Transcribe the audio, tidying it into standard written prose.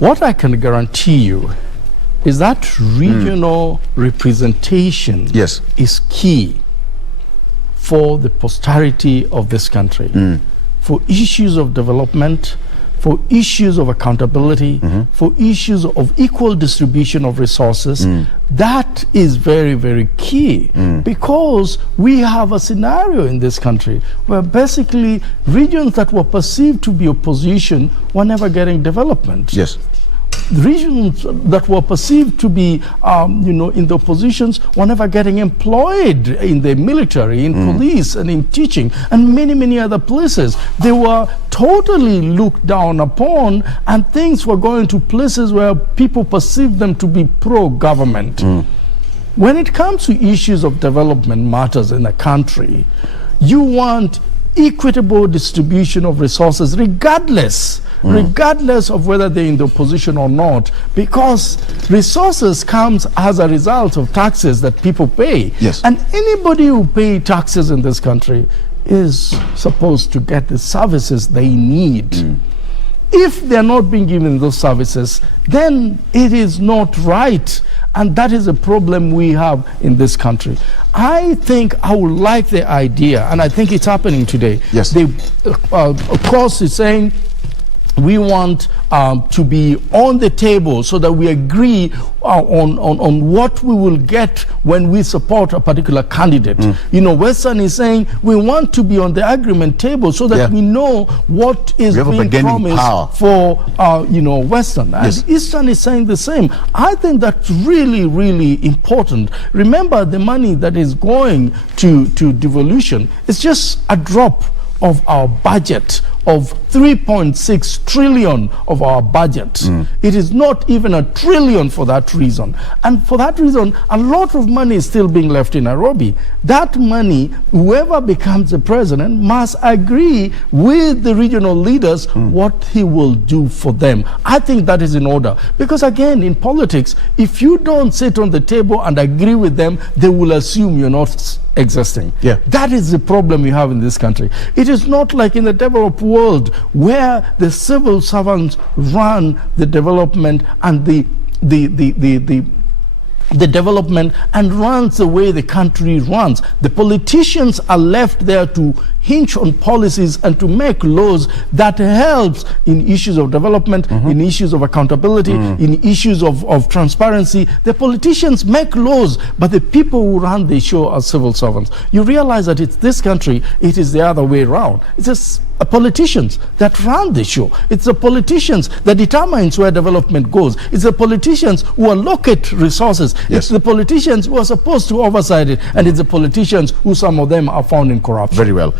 What I can guarantee you is that regional representation is key for the posterity of this country, for issues of development, for issues of accountability, for issues of equal distribution of resources. That is very, very key, because we have a scenario in this country where basically regions that were perceived to be opposition were never getting development. Yes. The regions that were perceived to be, in the oppositions were never getting employed in the military, in police, and in teaching, and many, many other places. They were totally looked down upon, and things were going to places where people perceived them to be pro-government. When it comes to issues of development matters in a country, you want equitable distribution of resources, regardless of whether they're in the opposition or not, because resources comes as a result of taxes that people pay. Yes. And anybody who pays taxes in this country is supposed to get the services they need. If they're not being given those services, then it is not right. And that is a problem we have in this country. I think I would like the idea, and I think it's happening today. Yes. They, of course, it's saying we want to be on the table so that we agree on what we will get when we support a particular candidate. Western is saying we want to be on the agreement table so that we know what is being promised for Western. And Eastern is saying the same. I think that's really, really important. Remember, the money that is going to devolution is just a drop of our budget of 3.6 trillion of our budget. It is not even a trillion for that reason. And for that reason, a lot of money is still being left in Nairobi. That money, whoever becomes the president must agree with the regional leaders what he will do for them. I think that is in order. Because again, in politics, if you don't sit on the table and agree with them, they will assume you're not existing. That is the problem we have in this country. It is not like in the developed world where the civil servants run the development and the development and runs the way the country runs. The politicians are left there to hinge on policies and to make laws that helps in issues of development, in issues of accountability, in issues of transparency. The politicians make laws, but the people who run the show are civil servants. You realize that it's this country, it is the other way around. It's just politicians that run the show. It's the politicians that determines where development goes. It's the politicians who allocate resources. It's the politicians who are supposed to oversight it, and it's the politicians who some of them are found in corruption. Very well.